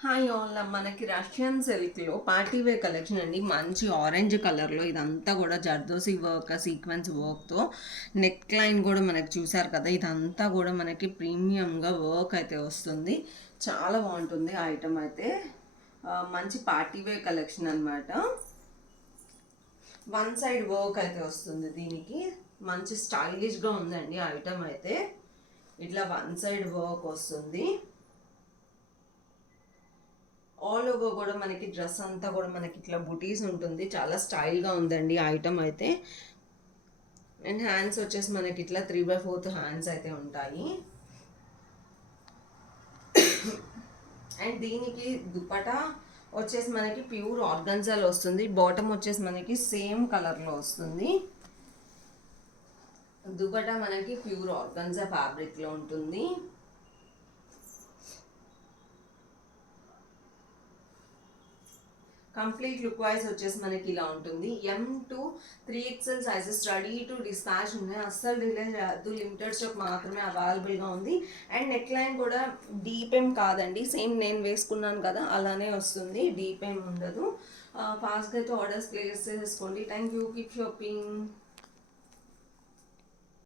Hi all, మనకి Russian సిల్క్లో party wear collection అండి. మంచి ఆరెంజ్ కలర్లో ఇదంతా కూడా జర్దోసి వర్క్, సీక్వెన్స్ వర్క్తో నెక్ లైన్ కూడా మనకి చూసారు కదా. ఇదంతా కూడా మనకి ప్రీమియంగా వర్క్ అయితే వస్తుంది. చాలా బాగుంటుంది ఐటమ్ అయితే. మంచి పార్టీ వేర్ కలెక్షన్ అనమాట. వన్ సైడ్ వర్క్ అయితే వస్తుంది దీనికి. మంచి స్టైలిష్గా ఉందండి ఐటమ్ అయితే. ఇట్లా వన్ సైడ్ వర్క్ వస్తుంది. ఆల్ ఓవర్ కూడా మనకి డ్రెస్ అంతా కూడా మనకి ఇట్లా బుటీస్ ఉంటుంది. చాలా స్టైల్గా ఉందండి ఐటమ్ అయితే. అండ్ హ్యాండ్స్ వచ్చేసి మనకి ఇట్లా 3/4 హ్యాండ్స్ అయితే ఉంటాయి. అండ్ దీనికి దుపట్టా వచ్చేసి మనకి ప్యూర్ ఆర్గన్జాలో వస్తుంది. బాటమ్ వచ్చేసి మనకి సేమ్ కలర్లో వస్తుంది. దుపట్టా మనకి ప్యూర్ ఆర్గన్జా ఫ్యాబ్రిక్లో ఉంటుంది. కంప్లీట్ లుక్ వైజ్ వచ్చేసి మనకి ఇలా ఉంటుంది. M to 3XL sizes ready to dispatch ఉన్నాయి. అస్సలు డిలే చేయద్దు, లిమిటెడ్ స్టాక్ మాత్రమే అవైలబుల్గా ఉంది. అండ్ నెక్ లైన్ కూడా డీప్ ఏం కాదండి, సేమ్ నేను వేసుకున్నాను కదా అలానే వస్తుంది, డీప్ ఏం ఉండదు. ఫాస్ట్గా అయితే ఆర్డర్స్ ప్లేస్ చేసుకోండి. Thank you, keep shopping.